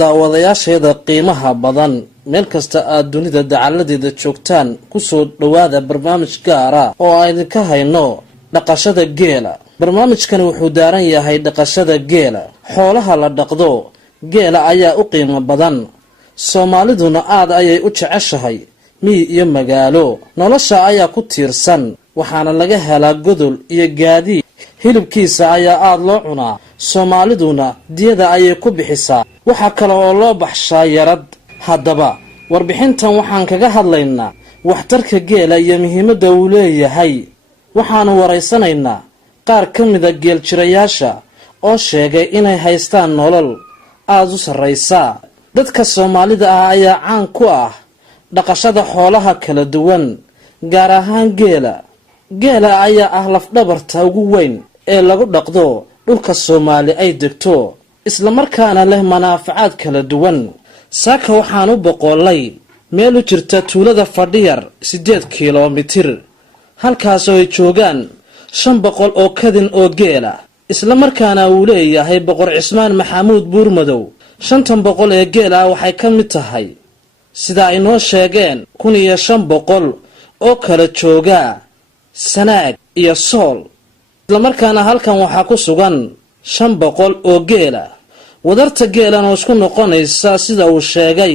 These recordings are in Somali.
daawadayaasheeda qiimaha badan meel kasta aad dunida dacaladeeda joogtaan ku soo dhawaada barnaamij gaar ah oo aan idinka hayno dhaqashada geela. barnaamijkani wuxuu daaran yahay dhaqashada geela. xoolaha la dhaqdo geela ayaa u qiimo badan, Soomaaliduna aad ayay u jeceshahay miyi iyo magaalo. nolosha ayaa ku tiirsan, waxaana laga helaa godol iyo gaadiid. hilibkiisa ayaa aad loo cunaa, Soomaaliduna diyada ayay ku bixisaa. waxa kale oo loo baxshaa yarad. haddaba warbixintan waxaan kaga hadlaynaa waxtarka geela iyo muhiimadda uu leeyahay. waxaanu waraysanaynaa qaar ka mida geel jirayaasha oo sheegay inay haystaan nolol aad u sarraysa. dadka Soomaalida ah ayaa caan ku ah dhaqashada xoolaha kala duwan, gaar ahaan geela. geela ayaa ah laf-dhabarta ugu weyn ee lagu dhaqdo dhulka Soomaali ay degto, isla markaana leh manaafacaad kala duwan. saaka waxaan u boqolay meel u jirta tuulada Fadhiyar 8 kiiloomitir, halkaasoo ay joogaan 500 oo kadin oo geela, isla markaana uu leeyahay Boqor Cismaan Maxamuud Buurmadow. 500 ee geela waxay ka mid tahay sida ay noo sheegeen 1500 oo kala jooga Sanaag iyo Sool. isla markaana halkan waxaa ku sugan 500 oo geela. wadarta geelan oo isku noqonaysa sida uu sheegay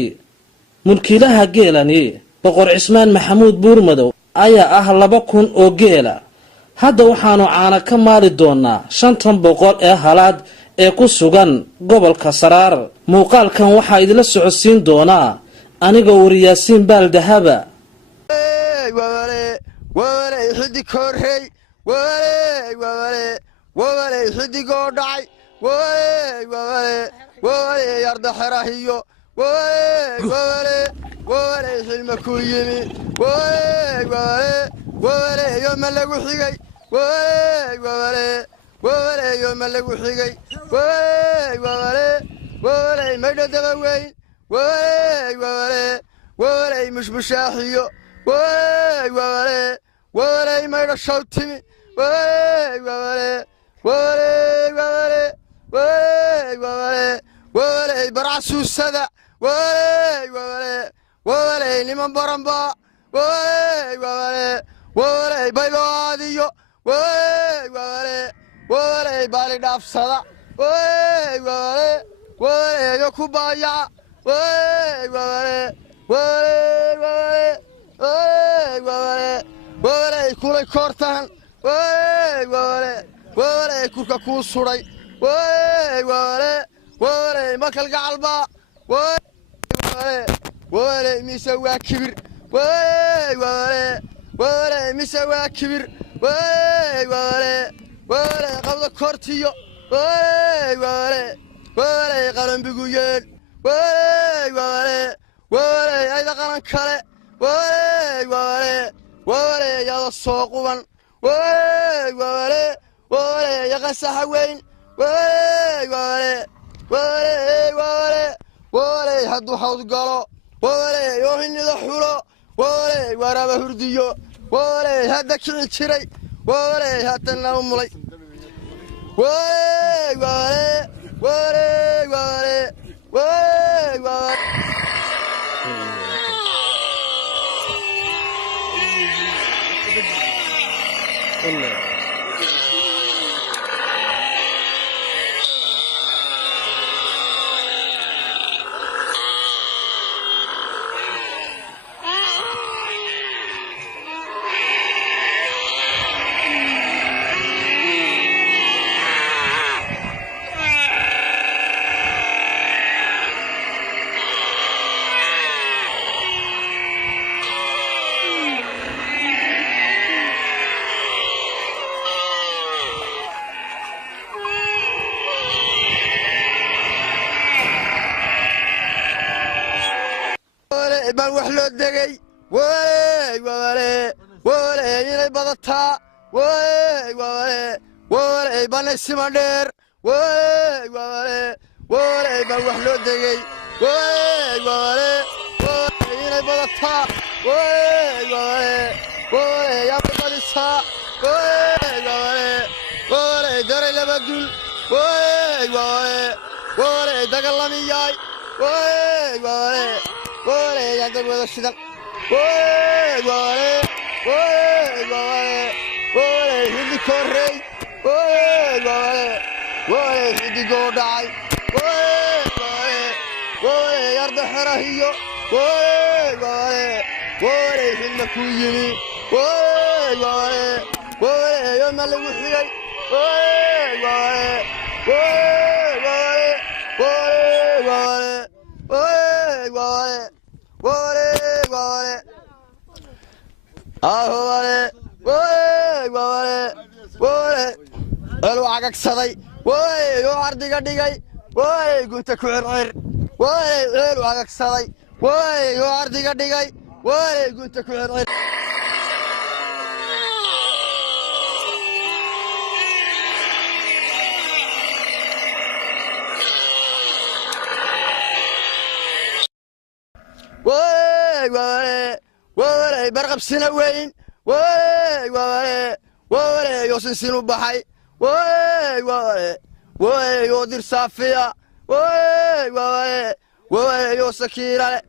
mulkiilaha geelani Boqor Cismaan Maxamuud Buurmadow ayaa ah 2000 oo geela. hadda waxaanu caana ka maali doonaa 500 ee halaad ee ku sugan gobolka Saraar. muuqaalkan waxaa idila socodsiin doonaa aniga Wariyaasiin Baaldahaba. xiddi korrey xiddi goodhacay yarda xerahiyo xilma ku yimi yo ma lagu xigay yo ma lagu xigay maydho daba weyn mushmushaaxiyo maydho shawtimi baracsuusada niman baramba bayloaadiyo baali dhaafsada yo ku baayaca kulay koortahan kurka kuu suday makal gacalba mise waa kibir mise waa kibir qabda kortiyo qalambigu yeel ayda qalan kale yada soo quban yaqasaxa weyn hadduu hawd galo oo hinida xulo waraba hurdiyo hadda kici jiray haddana u mulay baan wax loo degay inay badataa banay sima dheer baan wax loo degay inay badataa yabadisa daray laba dul dagalamiyaay وولي وولي وولي يا دب وذا الشدق وولي وولي وولي وولي وولي هدي كوري وولي وولي وولي هدي قوداي وولي وولي وولي يرد حرهيو وولي وولي وولي هدي كويني وولي وولي وولي يوم اللي وحيي وولي وولي وولي وولي وولي وولي وولي وولي وولي وولي وولي الوعقك صدي وولي يوعردي قديقي وولي قلت كعرعر وولي الوعقك صدي وولي يوعردي قديقي وولي قلت كعرعر وولي وولي وولي برغب سنوين وولي وولي وولي يوسن سنو بحي وولي وولي وولي يودير صافية وولي وولي وولي يوسكيرة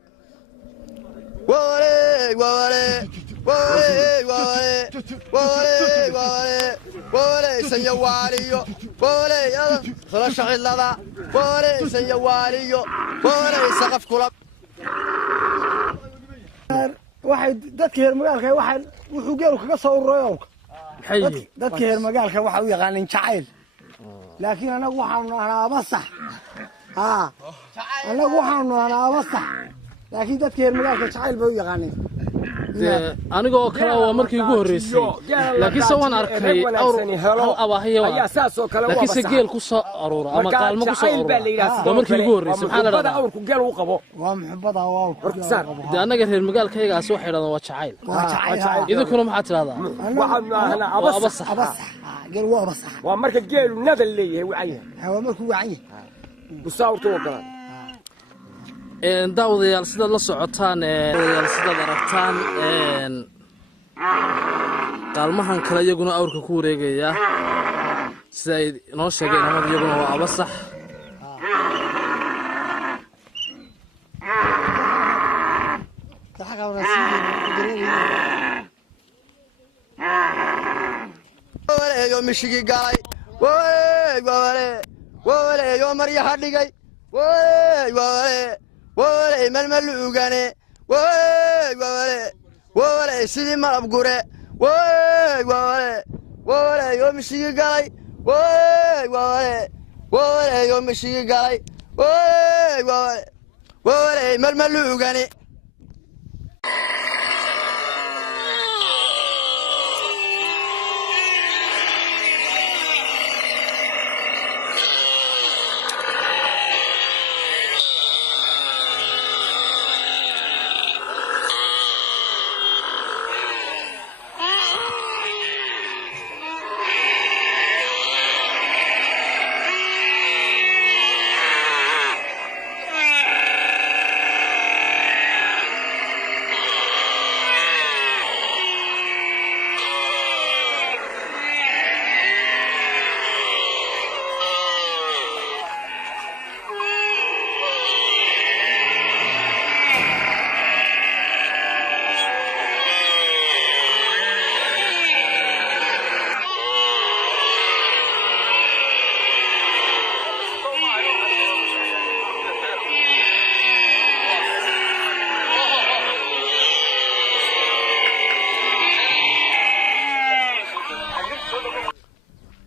وولي وولي وولي وولي وولي وولي وولي سنيواريو وولي خلا شغل لذا وولي سنيواريو وولي سقف كلاب waxay dadka heer magaalka waxay wuxuu geelu kaga soo ururayowka dadka heer magaalka waxa uu yaqaan jacayl laakiin anagu waxaanu nahnaa masax anagu waxaanu nahnaa masax laakiin dadka heer magaalka jacayl bay u yaqaaneen aniga oo kale waa markii ugu horeysay laakiin sawaan arkay hal abaahiyo ayaa saas oo kale laakiin se geel ku soo aruura ama qaalmo ku soo aruura waa markii ugu horeysay maxaa la dhahaa awrku geel uu qabo waa muxubada waa awrku anaga reer magaalkaygaas waxay yiraahdaan waa jacayl idinkuna maxaa tiraahdaa waxaanu ahnaa abasax geel waa abasax waa marka geelu nadal leeyahay wacay waa markuu wacay musaawirtu oo kale daawadayaal sidaad la socotaan sidaad aragtaan qaalmahan kale iyaguna awrka ku wareegaya sida ay noo sheegeen amada iyaguna waa abasax وولي مشيقي قاي وولي وولي يوم مريحة دقي وولي وولي وولي ململ وقاني وولي وولي وولي سيدي مرب قري وولي وولي وولي يوم مشيقي قاي وولي وولي وولي يوم مشيقي قاي وولي وولي وولي ململ وقاني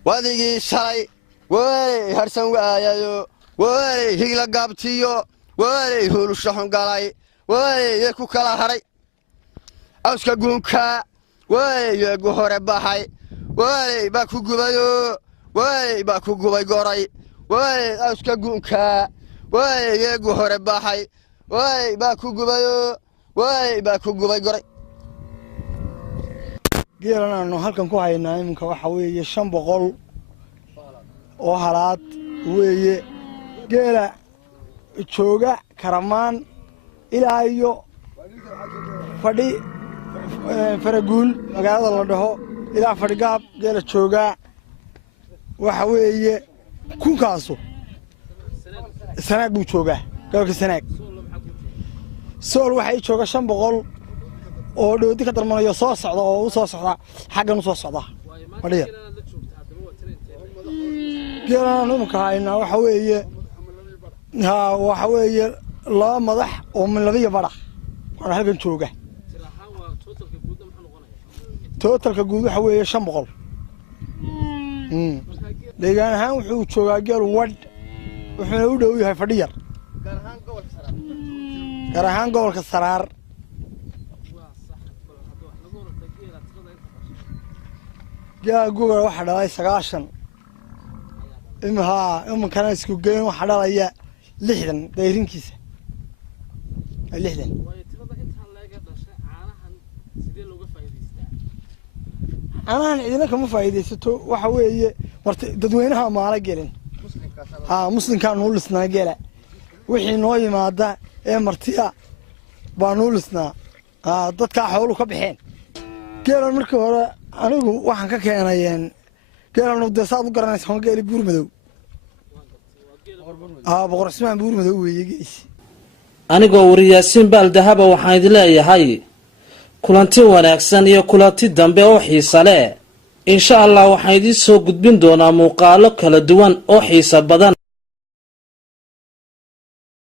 wadigii shalay way harsan waayayo way higla gaabtiyo way hulusha xun galay way ku kala haray awska guunka way yagu hore baxay way ba ku gubayo way ba ku gubay goray way awska guunka way yagu hore baxay way ba ku gubayo way ba ku gubay goray geelanaanu halkan ku haynaa iminka waxa weeye 500 oo halaad weeye geela jooga Karamaan ilaa iyo fadhi faraguul magaalada la dhaho ilaa fadhigaab geela jooga waxa weeye kunkaaso sanaag buu joogaa gobolka Sanaag sool waxay jooga 500 oo dhoodi ka darmanayo soo socda oo u soo socda xaggan u soo socda wadhiya geelana numka hayna waxa weeye la madax oo min labiya barax waxa halkan jooga totalka guud waxa weeye 500 deegaan ahaan wuxuu joogaa geel wad wuxuuna u dhow yahay fadhiyar gaar ahaan gobolka Saraar waxa dhalay 90 kana isku geyn waxa dhalaya 60 dayrinkiisa 60 anahan idina kama faa'iideysato waxa weeye marti dadweynaha maala gelin muslimka noo lisnaa geela wixii noo yimaada ee martiya baa noo lisnaa dadka xoolo ka bixeen geelan markii hore anigu waxaan ka keenayeen geelan u deesaad u garanaysan geeli buurmadow boqor Ismaan buurmadow weeye geesi anigoo wariyaasiin baal dahaba waxaan idin leeyahay kulanti wanaagsan iyo kulanti dambe oo xiiso leh insha Allah waxaan idin soo gudbin doonaa muuqaalo kala duwan oo xiiso badan